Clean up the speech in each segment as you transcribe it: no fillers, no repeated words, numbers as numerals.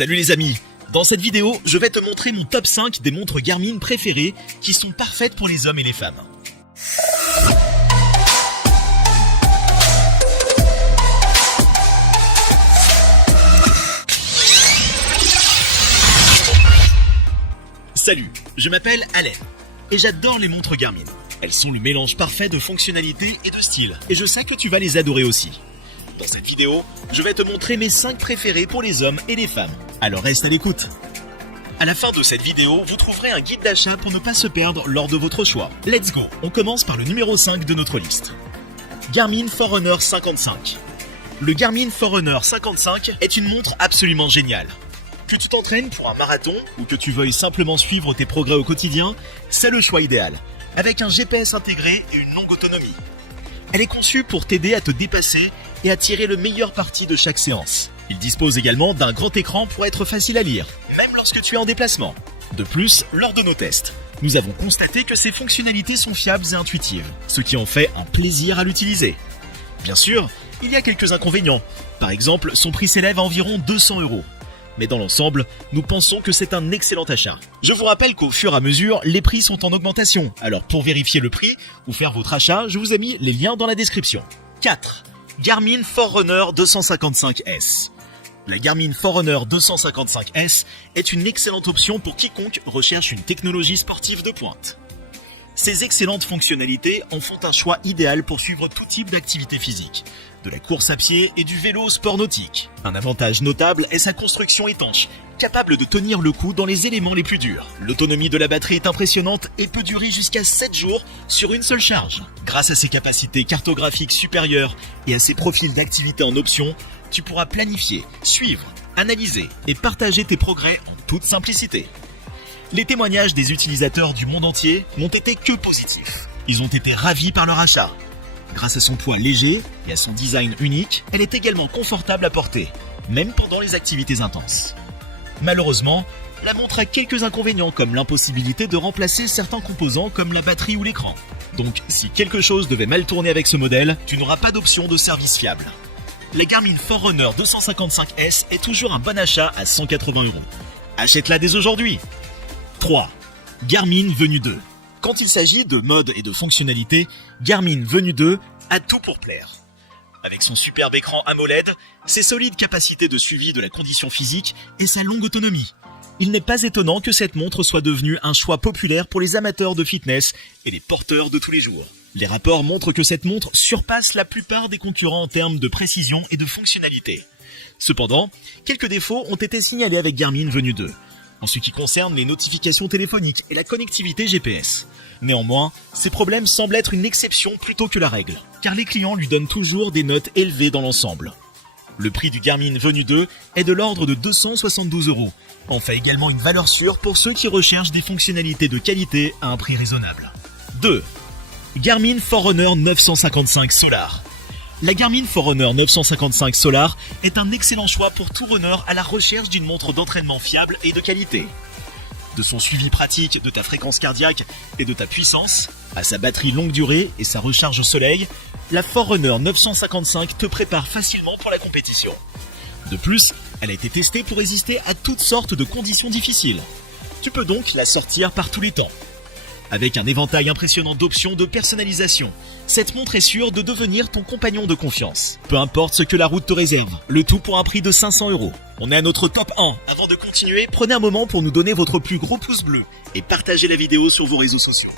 Salut les amis. Dans cette vidéo, je vais te montrer mon top 5 des montres Garmin préférées qui sont parfaites pour les hommes et les femmes. Salut, je m'appelle Alain et j'adore les montres Garmin. Elles sont le mélange parfait de fonctionnalité et de style et je sais que tu vas les adorer aussi. Dans cette vidéo, je vais te montrer mes 5 préférés pour les hommes et les femmes. Alors reste à l'écoute. À la fin de cette vidéo, vous trouverez un guide d'achat pour ne pas se perdre lors de votre choix. Let's go. On commence par le numéro 5 de notre liste. Garmin Forerunner 55. Le Garmin Forerunner 55 est une montre absolument géniale. Que tu t'entraînes pour un marathon ou que tu veuilles simplement suivre tes progrès au quotidien, c'est le choix idéal. Avec un GPS intégré et une longue autonomie. Elle est conçue pour t'aider à te dépasser et à tirer le meilleur parti de chaque séance. Il dispose également d'un grand écran pour être facile à lire, même lorsque tu es en déplacement. De plus, lors de nos tests, nous avons constaté que ses fonctionnalités sont fiables et intuitives, ce qui en fait un plaisir à l'utiliser. Bien sûr, il y a quelques inconvénients. Par exemple, son prix s'élève à environ 200 €. Mais dans l'ensemble, nous pensons que c'est un excellent achat. Je vous rappelle qu'au fur et à mesure, les prix sont en augmentation. Alors pour vérifier le prix ou faire votre achat, je vous ai mis les liens dans la description. 4. Garmin Forerunner 255S. La Garmin Forerunner 255S est une excellente option pour quiconque recherche une technologie sportive de pointe. Ces excellentes fonctionnalités en font un choix idéal pour suivre tout type d'activité physique, de la course à pied et du vélo au sport nautique. Un avantage notable est sa construction étanche, capable de tenir le coup dans les éléments les plus durs. L'autonomie de la batterie est impressionnante et peut durer jusqu'à 7 jours sur une seule charge. Grâce à ses capacités cartographiques supérieures et à ses profils d'activité en option, tu pourras planifier, suivre, analyser et partager tes progrès en toute simplicité. Les témoignages des utilisateurs du monde entier n'ont été que positifs. Ils ont été ravis par leur achat. Grâce à son poids léger et à son design unique, elle est également confortable à porter, même pendant les activités intenses. Malheureusement, la montre a quelques inconvénients comme l'impossibilité de remplacer certains composants comme la batterie ou l'écran. Donc si quelque chose devait mal tourner avec ce modèle, tu n'auras pas d'option de service fiable. La Garmin Forerunner 255S est toujours un bon achat à 180 €. Achète-la dès aujourd'hui. 3. Garmin Venue 2. Quand il s'agit de mode et de fonctionnalité, Garmin Venue 2 a tout pour plaire. Avec son superbe écran AMOLED, ses solides capacités de suivi de la condition physique et sa longue autonomie, il n'est pas étonnant que cette montre soit devenue un choix populaire pour les amateurs de fitness et les porteurs de tous les jours. Les rapports montrent que cette montre surpasse la plupart des concurrents en termes de précision et de fonctionnalité. Cependant, quelques défauts ont été signalés avec Garmin Venue 2. En ce qui concerne les notifications téléphoniques et la connectivité GPS. Néanmoins, ces problèmes semblent être une exception plutôt que la règle, car les clients lui donnent toujours des notes élevées dans l'ensemble. Le prix du Garmin Venue 2 est de l'ordre de 272 €. En fait également une valeur sûre pour ceux qui recherchent des fonctionnalités de qualité à un prix raisonnable. 2. Garmin Forerunner 955 Solar. La Garmin Forerunner 955 Solar est un excellent choix pour tout runner à la recherche d'une montre d'entraînement fiable et de qualité. De son suivi pratique de ta fréquence cardiaque et de ta puissance, à sa batterie longue durée et sa recharge au soleil, la Forerunner 955 te prépare facilement pour la compétition. De plus, elle a été testée pour résister à toutes sortes de conditions difficiles. Tu peux donc la sortir par tous les temps. Avec un éventail impressionnant d'options de personnalisation, cette montre est sûre de devenir ton compagnon de confiance. Peu importe ce que la route te réserve, le tout pour un prix de 500 €. On est à notre top 1. Avant de continuer, prenez un moment pour nous donner votre plus gros pouce bleu et partagez la vidéo sur vos réseaux sociaux.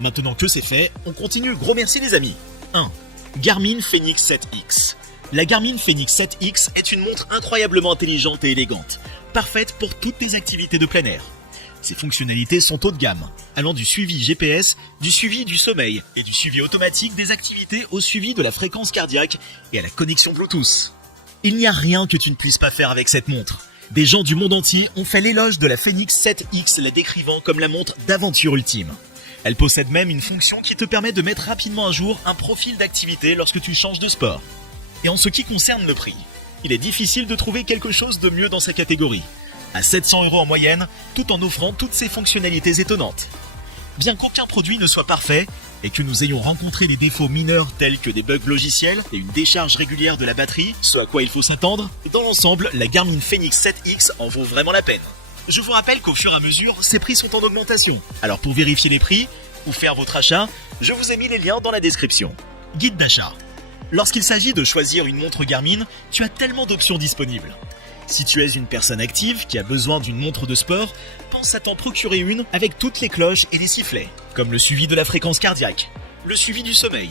Maintenant que c'est fait, on continue. Gros merci les amis. 1. Garmin Fenix 7X. La Garmin Fenix 7X est une montre incroyablement intelligente et élégante, parfaite pour toutes tes activités de plein air. Ses fonctionnalités sont haut de gamme, allant du suivi GPS, du suivi du sommeil et du suivi automatique des activités au suivi de la fréquence cardiaque et à la connexion Bluetooth. Il n'y a rien que tu ne puisses pas faire avec cette montre. Des gens du monde entier ont fait l'éloge de la Fenix 7X, la décrivant comme la montre d'aventure ultime. Elle possède même une fonction qui te permet de mettre rapidement à jour un profil d'activité lorsque tu changes de sport. Et en ce qui concerne le prix, il est difficile de trouver quelque chose de mieux dans sa catégorie. À 700 € en moyenne, tout en offrant toutes ces fonctionnalités étonnantes. Bien qu'aucun produit ne soit parfait et que nous ayons rencontré des défauts mineurs tels que des bugs logiciels et une décharge régulière de la batterie, ce à quoi il faut s'attendre, dans l'ensemble, la Garmin Fenix 7X en vaut vraiment la peine. Je vous rappelle qu'au fur et à mesure, ces prix sont en augmentation. Alors pour vérifier les prix ou faire votre achat, je vous ai mis les liens dans la description. Guide d'achat. Lorsqu'il s'agit de choisir une montre Garmin, tu as tellement d'options disponibles. Si tu es une personne active qui a besoin d'une montre de sport, pense à t'en procurer une avec toutes les cloches et les sifflets, comme le suivi de la fréquence cardiaque, le suivi du sommeil,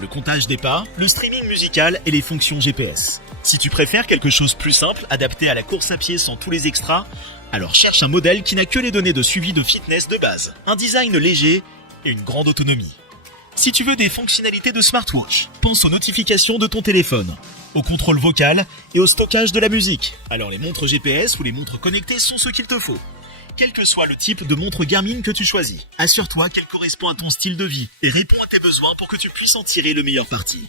le comptage des pas, le streaming musical et les fonctions GPS. Si tu préfères quelque chose plus simple, adapté à la course à pied sans tous les extras, alors cherche un modèle qui n'a que les données de suivi de fitness de base, un design léger et une grande autonomie. Si tu veux des fonctionnalités de smartwatch, pense aux notifications de ton téléphone, au contrôle vocal et au stockage de la musique. Alors les montres GPS ou les montres connectées sont ce qu'il te faut. Quel que soit le type de montre Garmin que tu choisis, assure-toi qu'elle correspond à ton style de vie et répond à tes besoins pour que tu puisses en tirer le meilleur parti.